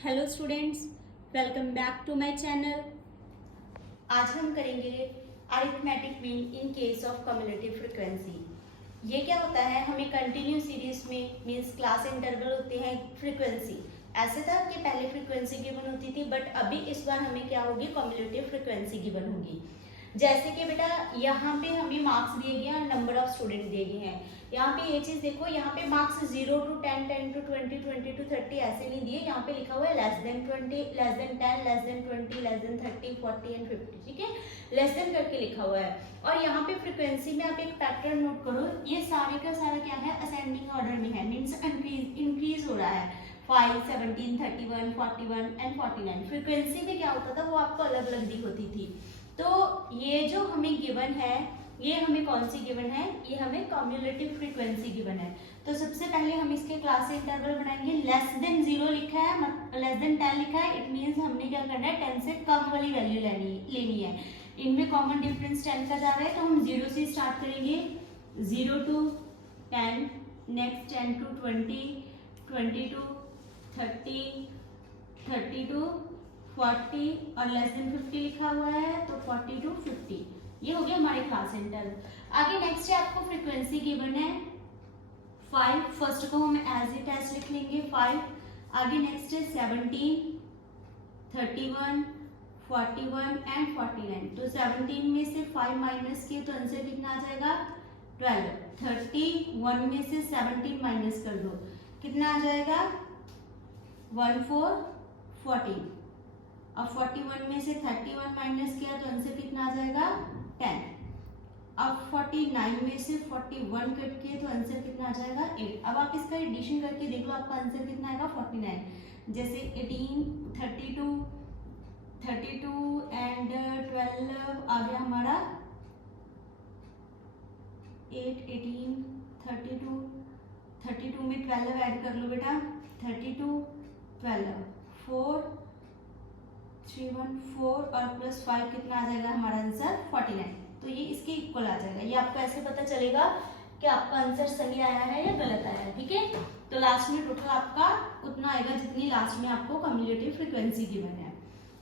Hello students, welcome back to my channel. आज हम करेंगे arithmetic mean in case of cumulative frequency. ये क्या होता है, हमें कंटिन्यू सीरीज में मीन्स क्लास इंटरवल होते हैं फ्रीक्वेंसी। ऐसे था कि पहले फ्रीक्वेंसी गिवन होती थी, बट अभी इस बार हमें क्या होगी, कम्युलेटिव फ्रीक्वेंसी गिवन होगी। जैसे कि बेटा यहाँ पे हमें मार्क्स दिए गए हैं, नंबर ऑफ स्टूडेंट दिए गए हैं। यहाँ पे ये चीज देखो, यहाँ पे मार्क्स 0 to 10, 10 to 20, 20 to 30 ऐसे नहीं दिए। यहाँ पे लिखा हुआ है less than 20, less than 10, less than 20, less than 30, 40 and 50। ठीक है, लेस देन करके लिखा हुआ है। और यहाँ पे फ्रीक्वेंसी में आप एक पैटर्न नोट करो, ये सारे का सारा क्या है, असेंडिंग ऑर्डर में है, मीन्स इंक्रीज हो रहा है। 5, 17, 31, 41 एंड 49। फ्रीक्वेंसी में क्या होता था, वो आपको अलग अलग दी होती थी। तो ये जो हमें गिवन है, ये हमें कौन सी गिवन है, ये हमें कम्युलेटिव फ्रीक्वेंसी गिवन है। तो सबसे पहले हम इसके क्लास इंटरवल बनाएंगे। लेस देन 0 लिखा है, लेस देन 10 लिखा है, इट मींस हमने क्या करना है, 10 से कम वाली वैल्यू लेनी है। इनमें कॉमन डिफरेंस 10 का जा रहा है, तो हम 0 से स्टार्ट करेंगे। 0 to 10, next 10 to 20, 20 to 30, 30 to 40 और लेस देन 50 लिखा हुआ है, तो 40 to 50। ये हो गया हमारे क्लास इंटरवल। आगे नेक्स्ट है, आपको फ्रीक्वेंसी गिवन है 5। फर्स्ट को हम एज इट एज लिख लेंगे 5। आगे नेक्स्ट है 17, 31, 41 एंड 49। तो 17 में से 5 माइनस किए तो आंसर कितना आ जाएगा, 12। 31 में से 17 माइनस कर दो, कितना आ जाएगा, 1, 4, 14। अब 41 में से 31 माइनस किया तो आंसर कितना आ जाएगा, 10। अब 49 में से 41 कट किए तो आंसर कितना आ जाएगा, 8। अब आप इसका एडिशन करके देख लो, आपका आंसर कितना आएगा, 49। जैसे 18, 32, 32 एंड 12 आ गया हमारा 8, 18, 32, 32 में 12 ऐड कर लो बेटा, 32, 12, 4, 3, 1, 4 और प्लस 5 कितना आ जाएगा हमारा आंसर, 49। तो ये इसके इक्वल आ जाएगा। ये आपको ऐसे पता चलेगा कि आपका आंसर सही आया है या गलत आया है। ठीक है, तो लास्ट में टोटल आपका उतना आएगा जितनी लास्ट में आपको कम्युलेटिव फ्रीक्वेंसी गिवन है।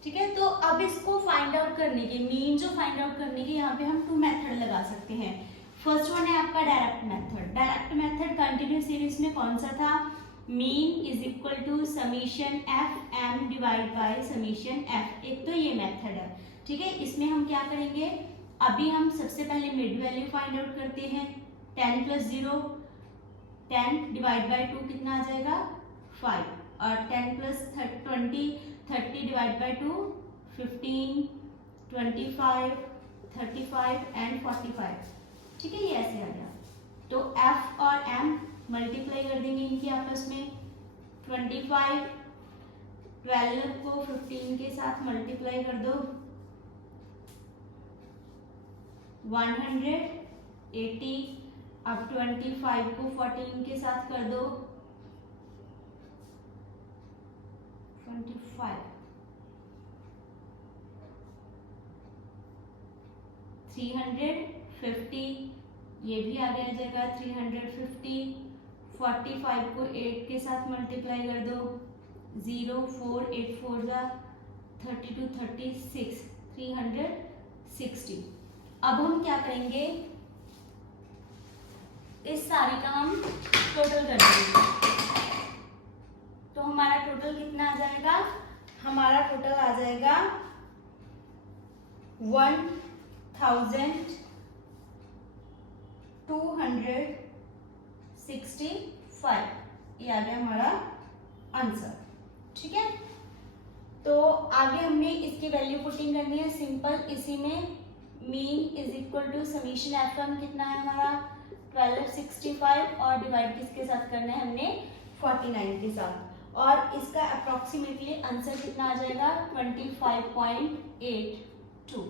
ठीक है, तो अब इसको फाइंड आउट करने के, मीन जो फाइंड आउट करने के, यहाँ पे हम 2 मेथड लगा सकते हैं। फर्स्ट वन है आपका direct method. Direct method continue series में कौन सा था, mean is equal to summation f m divide by summation f. एक तो ये मेथड है। ठीक है, इसमें हम क्या करेंगे, अभी हम सबसे पहले मिड वैल्यू फाइंड आउट करते हैं। 10 + 0, 10 डिवाइड बाय 2 कितना आ जाएगा, 5। और 10 + 20, 30 डिवाइड बाय 2, 15, 25, 35 एंड 45। ठीक है, ये ऐसे आ गया। तो एफ और एम मल्टीप्लाई कर देंगे इनकी आपस में। 25, 12 को 15 के साथ मल्टीप्लाई कर दो, 180। अब 25 को 14 के साथ कर दो, 25, 350, ये भी आगे आ जाएगा 350। 45 को 8 के साथ मल्टीप्लाई कर दो, 0, 4, 8, 4 जा 32, 36, 360। अब हम क्या करेंगे, इस सारी का हम टोटल कर देंगे। तो हमारा टोटल कितना आ जाएगा, हमारा टोटल आ जाएगा 1265। ये आ गया हमारा आंसर। ठीक है, तो आगे हमने इसकी वैल्यू पुटिंग करनी है सिंपल। इसी में mean is equal to summation f m कितना है हमारा, 1265 और डिवाइड किसके साथ करना है हमने, 49 के साथ। और इसका अप्रोक्सीमेटली आंसर कितना आ जाएगा, 25.82।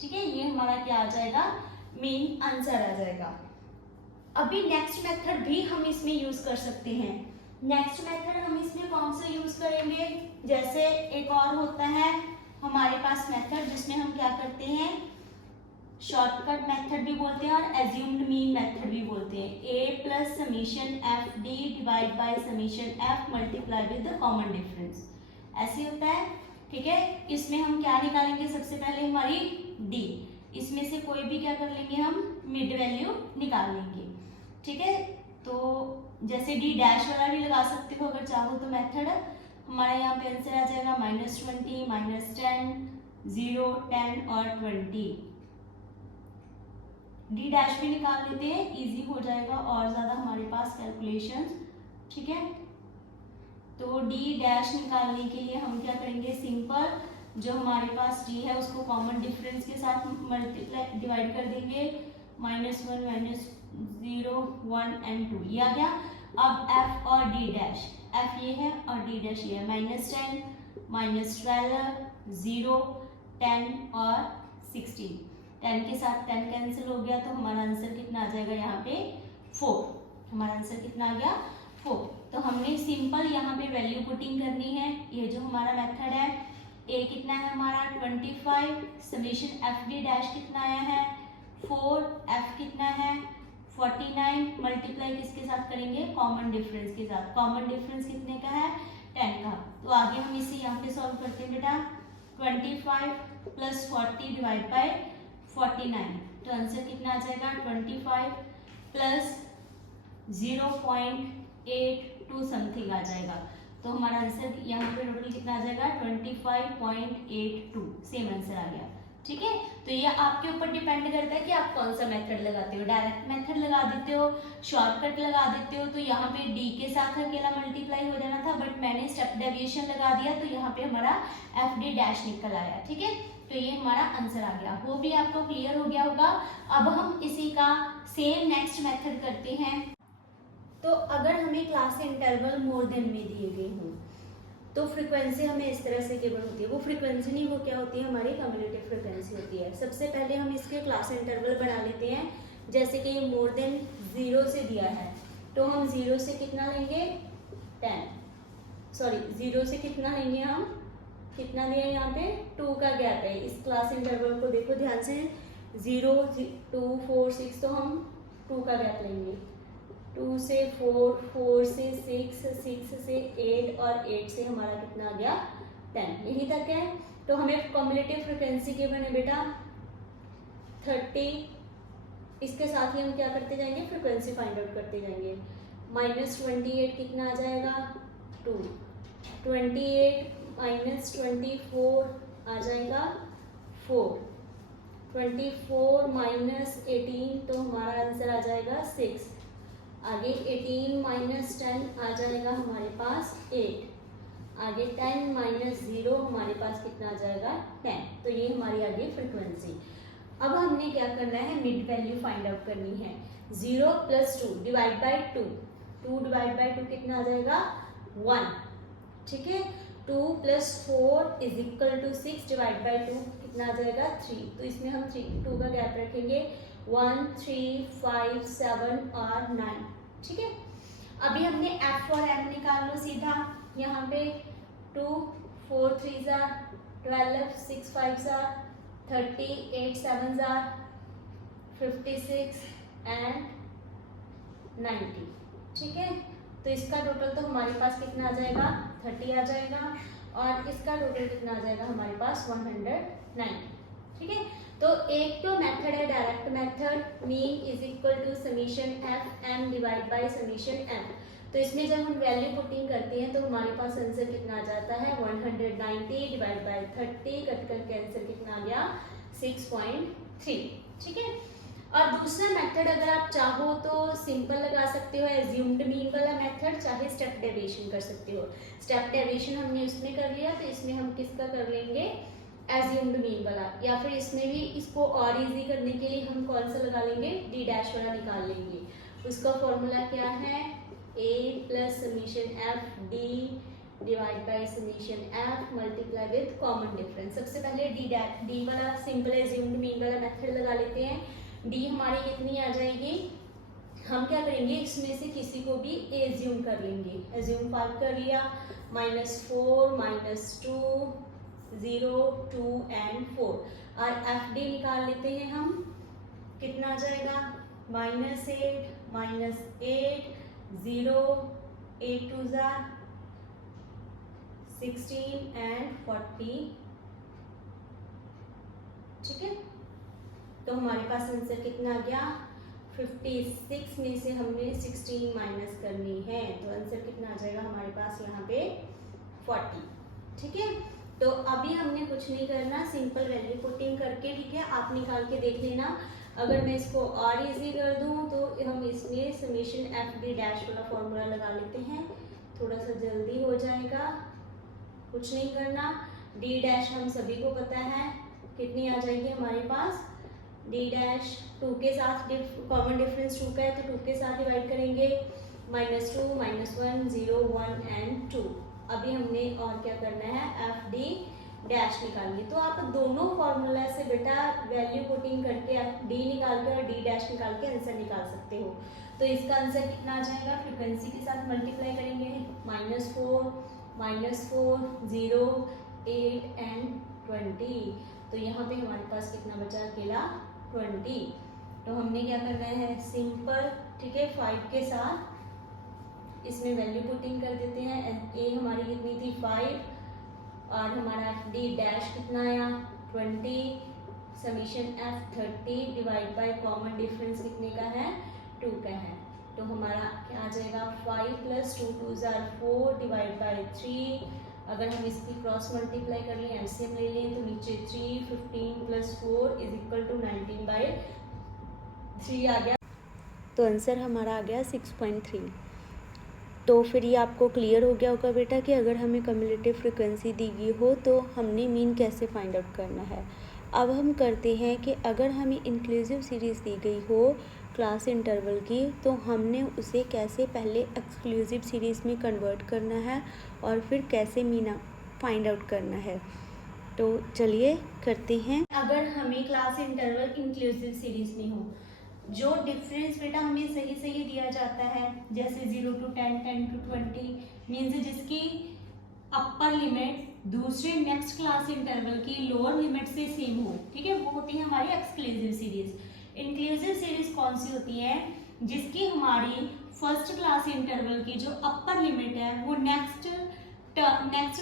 ठीक है, ये हमारा क्या आ जाएगा, मीन आंसर आ जाएगा। अभी नेक्स्ट मेथड भी हम इसमें यूज कर सकते हैं। नेक्स्ट मेथड हम इसमें कौन सा यूज करेंगे, जैसे एक और होता है हमारे पास मेथड, जिसमें हम क्या करते हैं, शॉर्टकट मेथड भी बोलते हैं और एज्यूम्ड मीन मेथड भी बोलते हैं। a plus summation F D divide by summation F multiply with the common difference. ऐसे होता है। ठीक है, इसमें हम क्या निकालेंगे, सबसे पहले हमारी डी, इसमें से कोई भी क्या कर लेंगे, हम मिड वैल्यू निकाल लेंगे। ठीक है, तो जैसे डी डैश वाला भी लगा सकते हो अगर चाहो तो मेथड। हमारा यहाँ पे आंसर आ जाएगा -20, -10, 0, 10 और 20। डी डैश भी निकाल लेते हैं, इजी हो जाएगा और ज़्यादा हमारे पास कैलकुलेशंस। ठीक है, तो डी डैश निकालने के लिए हम क्या करेंगे, सिंपल जो हमारे पास डी है उसको कॉमन डिफरेंस के साथ मल्टीप्लाई डिवाइड कर देंगे, -1, -0, 1 एंड 2, ये आ गया। अब एफ और डी डैश, एफ ये है और डी डैश ये है, -10, -12, 0, 10 और 16। 10 के साथ 10 कैंसिल हो गया, तो हमारा आंसर कितना आ जाएगा यहाँ पे 4। हमारा आंसर कितना आ गया 4। तो हमने सिंपल यहाँ पे वैल्यू पुटिंग करनी है, ये जो हमारा मेथड है। ए कितना है हमारा 25, समेशन एफ डी डैश कितना आया है 4, एफ कितना है 49, मल्टीप्लाई किसके साथ करेंगे, कॉमन डिफरेंस के साथ। कॉमन डिफरेंस कितने का है 10 का। तो आगे हम इसे यहाँ पे सॉल्व करते हैं बेटा, 25 + 40 डिवाइड बाय 49, तो आंसर कितना आ जाएगा 25 प्लस 0.82 समथिंग आ जाएगा। तो हमारा आंसर यहाँ पे टोटल कितना आ जाएगा 25.82, सेम आंसर आ गया। ठीक है, तो ये आपके ऊपर डिपेंड करता है कि आप कौन सा मेथड लगाते हो, डायरेक्ट मेथड लगा देते हो, शॉर्टकट लगा देते हो। तो यहाँ पे डी के साथ अकेला मल्टीप्लाई हो जाना था, बट मैंने स्टेप डेविएशन लगा दिया, तो यहाँ पे हमारा एफ डी डैश निकल आया। ठीक है, तो ये हमारा आंसर आ गया। वो भी आपको क्लियर हो गया होगा। अब हम इसी का सेम नेक्स्ट मेथड करते हैं। तो अगर हमें क्लास इंटरवल मोर देन में दिए गए हों तो फ्रीक्वेंसी हमें इस तरह से केवल होती है, वो फ्रीक्वेंसी नहीं, वो क्या होती है हमारी कम्युलेटिव फ्रीक्वेंसी होती है। सबसे पहले हम इसके क्लास इंटरवल बना लेते हैं। जैसे कि ये मोर देन 0 से दिया है, तो हम 0 से कितना लेंगे 0 से कितना लेंगे हम, कितना लिया यहाँ पे 2 का गैप है। इस क्लास इंटरवल को देखो ध्यान से, 0, 2, 4, 6, तो हम 2 का गैप लेंगे। 2 से 4, 4 से 6, 6 से 8 और 8 से हमारा कितना आ गया 10, यहीं तक है। तो हमें कम्युलेटिव फ्रीक्वेंसी के बने बेटा 30, इसके साथ ही हम क्या करते जाएंगे, फ्रीक्वेंसी फाइंड आउट करते जाएंगे। -28 कितना आ जाएगा 2, 28 -24 आ जाएगा 4, 24 -18, तो हमारा आंसर आ जाएगा 6। आगे 18 - 10 आ जाएगा हमारे पास 8, आगे 10 - 0 हमारे पास कितना आ जाएगा 10। तो ये हमारी आगे फ्रीक्वेंसी। अब हमने क्या करना है, मिड वैल्यू फाइंड आउट करनी है। 0 + 2 डिवाइड बाय 2, 2 डिवाइड बाय 2 कितना आ जाएगा 1। ठीक है, 2 + 4 = 6 डिवाइड बाय 2 कितना आ जाएगा 3। तो इसमें हम 2 का गैप रखेंगे, 1, 3, 5, 7 और 9। ठीक है, अभी हमने f और m निकाल लो सीधा। यहाँ पे 2, 4, 3 जार 12, 6, 5 जार 30, 8, 7 जार 56 एंड 90। ठीक है, तो इसका टोटल तो हमारे पास कितना आ जाएगा 30 आ जाएगा, और इसका टोटल कितना आ जाएगा हमारे पास 190। ठीक है, तो एक तो मेथड है direct method, mean = summation f m divide by summation m. तो इसमें जब हम वैल्यू पुटिंग करते हैं तो हमारे पास आंसर कितना आ जाता है 190 डिवाइड बाय 30, कट करके आंसर कितना आ गया 6.3। ठीक है, और दूसरा मेथड अगर आप चाहो तो सिंपल लगा सकते हो, एज्यूम्ड मीन वाला मेथड, चाहे स्टेप डेविएशन कर सकते हो। स्टेप डेविएशन हमने उसमें कर लिया, तो इसमें हम किसका कर लेंगे एज्यूम्ड मीन वाला, या फिर इसमें भी इसको और इजी करने के लिए हम कौन सा लगा लेंगे डी डैश वाला निकाल लेंगे। उसका फॉर्मूला क्या है a + summation F D divide by summation F multiply with common difference. सबसे पहले डी वाला सिंपल एज्यूम्ड मीन वाला मेथड लगा लेते हैं। डी हमारी कितनी आ जाएगी, हम क्या करेंगे इसमें से किसी को भी एज्यूम कर लेंगे। एज्यूम फाइव कर लिया, -4 -2 0 2 एंड 4, और एफ डी निकाल लेते हैं हम, कितना आ जाएगा -8 -8 0 8 2 जार 16 एंड 40, ठीक है। तो हमारे पास आंसर कितना आ गया, 56 में से हमने 16 माइनस करनी है, तो आंसर कितना आ जाएगा हमारे पास यहाँ पे 40, ठीक है। तो अभी हमने कुछ नहीं करना, सिंपल वैल्यू पुटिंग करके, ठीक है, आप निकाल के देख लेना। अगर मैं इसको और इजी कर दूं तो हम इसमें समेशन एफ डी डैश वाला फॉर्मूला लगा लेते हैं, थोड़ा सा जल्दी हो जाएगा। कुछ नहीं करना, डी डैश हम सभी को पता है कितनी आ जाएगी हमारे पास, डी डैश 2 के साथ कॉमन डिफरेंस 2 का है तो 2 के साथ डिवाइड करेंगे, -2, -1, 0, 1 एंड 2। अभी हमने और क्या करना है, एफ डी डैश निकालिए। तो आप दोनों फॉर्मूला से बेटा वैल्यू पुटिंग करके एफ डी निकाल के और डी डैश निकाल के आंसर निकाल सकते हो। तो इसका आंसर कितना आ जाएगा, फ्रीक्वेंसी के साथ मल्टीप्लाई करेंगे, -4, -4, 0, 8 एंड 20। तो यहाँ पे हमारे पास कितना बचा अकेला 20। तो हमने क्या करना है, सिंपल, ठीक है, 5 के साथ इसमें वैल्यू पुटिंग कर देते हैं। ए हमारी कितनी थी 5 और हमारा एफ डी डैश कितना आया 20, summation F 30 divide by common difference कितने का है 2 का है। तो हमारा क्या आ जाएगा 5 + 2 2 = 4 डिवाइड बाय 3। अगर हम इसकी क्रॉस मल्टीप्लाई कर लें, एलसीएम ले लें, तो नीचे 3, 15 + 4 = 19/3 आ गया। तो आंसर हमारा आ गया 6.3। तो फिर ये आपको क्लियर हो गया होगा बेटा कि अगर हमें कम्युलेटिव फ्रिक्वेंसी दी गई हो तो हमने मीन कैसे फाइंड आउट करना है। अब हम करते हैं कि अगर हमें इंक्लूसिव सीरीज़ दी गई हो क्लास इंटरवल की, तो हमने उसे कैसे पहले एक्सक्लूसिव सीरीज़ में कन्वर्ट करना है और फिर कैसे मीन फाइंड आउट करना है। तो चलिए करते हैं। अगर हमें क्लास इंटरवल इंक्लूसिव सीरीज़ में हो, जो डिफरेंस बेटा हमें सही सही दिया जाता है, जैसे 0 to 10, 10 to 20, मीन्स जिसकी अपर लिमिट दूसरे नेक्स्ट क्लास इंटरवल की लोअर लिमिट से सेम हो, ठीक है, वो होती है हमारी एक्सक्लूसिव सीरीज। इंक्लूसिव सीरीज कौन सी होती है, जिसकी हमारी फर्स्ट क्लास इंटरवल की जो अपर लिमिट है वो नेक्स्ट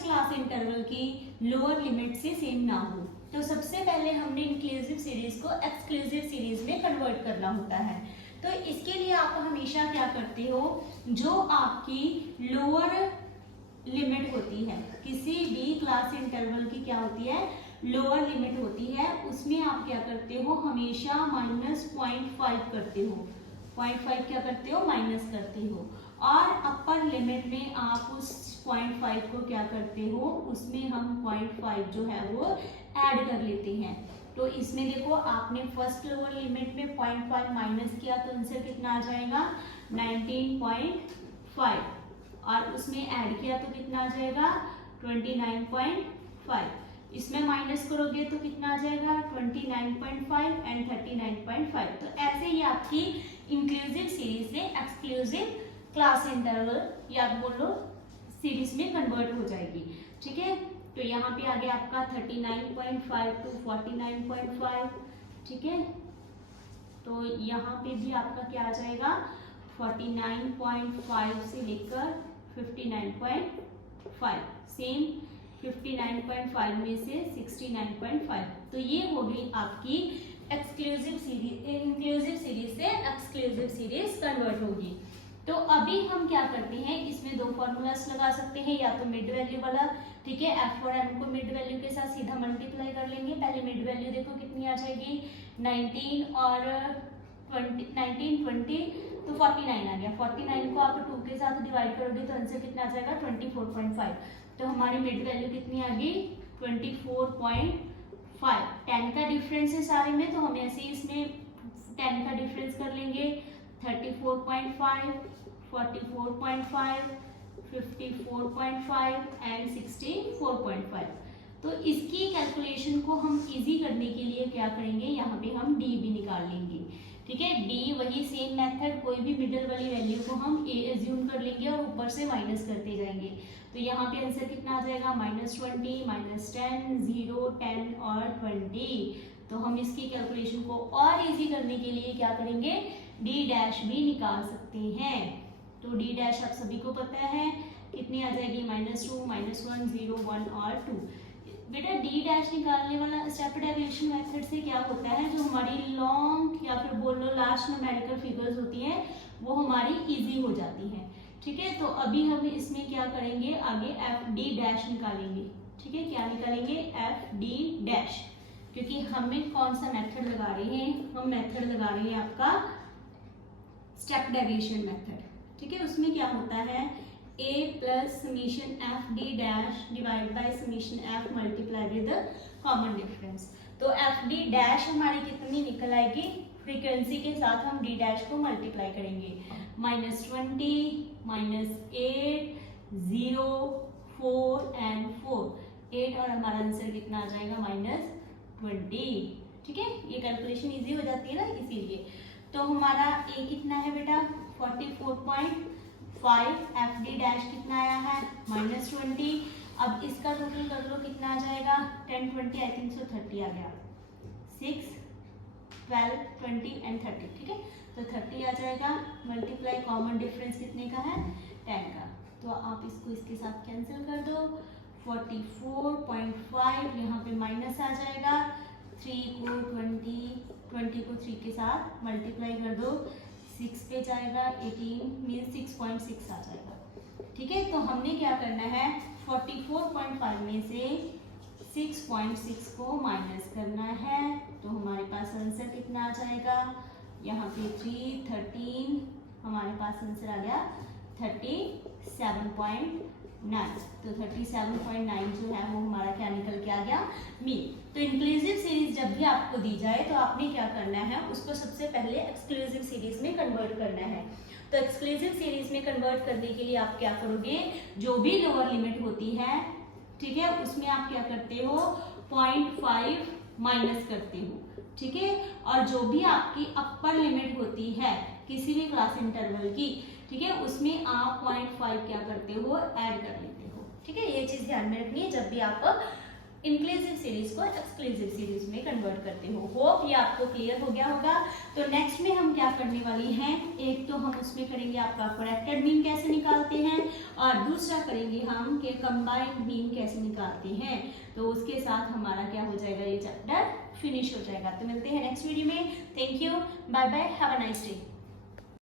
क्लास इंटरवल की लोअर लिमिट से सेम ना हो। तो सबसे पहले हमने इंक्लूसिव सीरीज को एक्सक्लूसिव सीरीज में कन्वर्ट करना होता है। तो इसके लिए आप हमेशा क्या करते हो, जो आपकी लोअर लिमिट होती है किसी भी क्लास इंटरवल की, क्या होती है, लोअर लिमिट होती है, उसमें आप क्या करते हो, हमेशा -0.5 करते हो, 0.5 क्या करते हो, माइनस करते हो। और अपर लिमिट में आप उस 0.5 को क्या करते हो, उसमें हम 0.5 जो है वो ऐड कर लेते हैं। तो इसमें देखो आपने फर्स्ट लोअर लिमिट में 0.5 माइनस किया तो आंसर कितना आ जाएगा 19.5, और उसमें ऐड किया तो कितना आ जाएगा 29.5। इसमें माइनस करोगे तो कितना आ जाएगा 29.5 एंड 39.5। तो ऐसे ही आपकी इंक्लूसिव सीरीज से एक्सक्लूसिव क्लास इंटरवल या बोलो सीरीज में कन्वर्ट हो जाएगी, ठीक है। तो यहाँ पे आ गया आपका 39.5 to 49.5, ठीक है। तो यहाँ पे भी आपका क्या आ जाएगा 49.5 से लेकर 59.5, सेम 59.5 में से 69.5। तो ये हो गई आपकी एक्सक्लूसिव सीरीज, इंक्लूसिव सीरीज से एक्सक्लूसिव सीरीज कन्वर्ट होगी। तो अभी हम क्या करते हैं, इसमें दो फॉर्मूलास लगा सकते हैं, या तो मिड वैल्यू वाला, ठीक है, एफ और एम को मिड वैल्यू के साथ सीधा मल्टीप्लाई कर लेंगे। पहले मिड वैल्यू देखो कितनी आ जाएगी 19 और 20, 19 20 तो 49 आ गया। 49 को आप 2 के साथ डिवाइड करोगे तो आंसर कितना आ जाएगा 24.5। तो हमारी मिड वैल्यू कितनी आ गई 24.5। 10 का डिफरेंस है सारे में, तो हम ऐसे ही इसमें 10 का डिफरेंस कर लेंगे। 34.5, 44.5, 54.5 एंड 64.5। तो इसकी कैलकुलेशन को हम इजी करने के लिए क्या करेंगे, यहाँ पे हम डी भी निकाल लेंगे, ठीक है। डी वही सेम मेथड, कोई भी मिडिल वाली वैल्यू को हम ए एज्यूम कर लेंगे और ऊपर से माइनस करते जाएंगे। तो यहाँ पे आंसर कितना आ जाएगा -20, -10, 0, 10 और 20। तो हम इसकी कैलकुलेशन को और इजी करने के लिए क्या करेंगे, डी डैश भी निकाल सकते हैं। तो डी डैश आप सभी को पता है कितनी आ जाएगी -2, -1, 0, 1 और 2। बेटा डी डैश निकालने वाला स्टेप डेविएशन मेथड से क्या होता है, जो हमारी लॉन्ग या फिर बोल लो लार्ज न्यूमेरिकल फिगर्स होती हैं वो हमारी इजी हो जाती हैं। ठीक है, तो अभी हम इसमें क्या करेंगे, आगे एफ डी डैश निकालेंगे। ठीक है, क्या निकालेंगे, एफ डी डैश, क्योंकि हमें कौन सा मेथड लगा रहे हैं, हम मेथड लगा रहे हैं आपका स्टेप डेविएशन मेथड। ठीक है, उसमें क्या होता है, a plus summation F D dash divide by summation F multiply with common difference. तो एफ डी डैश हमारी कितनी निकल आएगी, फ्रीक्वेंसी के साथ हम डी डैश को मल्टीप्लाई करेंगे, -20, -8, 0, 4 एंड 4, 8 और हमारा आंसर कितना आ जाएगा, -20। ठीक है, ये कैलकुलेशन इजी हो जाती है ना, इसीलिए। तो हमारा ए कितना है बेटा, 44.5, एफ डी डैश कितना आया है, -20। अब इसका टोटल कर लो कितना आ जाएगा, 10, 20 आई थिंक सो 30 आ गया, 6, 12, 20 एंड 30। ठीक है, तो 30 आ जाएगा, मल्टीप्लाई कॉमन डिफरेंस कितने का है, 10 का। तो आप इसको इसके साथ कैंसिल कर दो, 44.5 यहाँ पे माइनस आ जाएगा, 3 को 20 को 3 के साथ मल्टीप्लाई कर दो, 6 पे जाएगा, 18 मीन्स 6.6 आ जाएगा। ठीक है, तो हमने क्या करना है, 44.5 में से 6.6 को माइनस करना है, तो हमारे पास आंसर कितना आ जाएगा, यहाँ पे 3, 13, हमारे पास आंसर आ गया 37.9। तो 37.9 जो है वो हमारा क्या निकल के आ गया, मीन। तो इंक्लूसिव सीरीज जब भी आपको दी जाए तो आपने क्या करना है, उसको सबसे पहले एक्सक्लूसिव सीरीज में कन्वर्ट करना है। तो एक्सक्लूसिव सीरीज में कन्वर्ट करने के लिए आप क्या करोगे, जो भी लोअर लिमिट होती है, ठीक है, उसमें आप क्या करते हो, 0.5 माइनस करते हो। ठीक है, और जो भी आपकी अपर लिमिट होती है किसी भी क्लास इंटरवल की, ठीक है, उसमें आप 0.5 क्या करते हो, ऐड कर लेते हो। ठीक है, ये चीज ध्यान में रखनी है जब भी आप इंक्लूसिव सीरीज को एक्सक्लूसिव सीरीज में कन्वर्ट करते हो। होप ये आपको क्लियर हो गया होगा। तो नेक्स्ट में हम क्या करने वाली हैं, एक तो हम उसमें करेंगे आपका करेक्टेड मीन कैसे निकालते हैं, और दूसरा करेंगे हम कि कंबाइंड मीन कैसे निकालते हैं। तो उसके साथ हमारा क्या हो जाएगा, ये चैप्टर फिनिश हो जाएगा। तो मिलते हैं नेक्स्ट वीडियो में। Thank you, bye bye, have a nice day.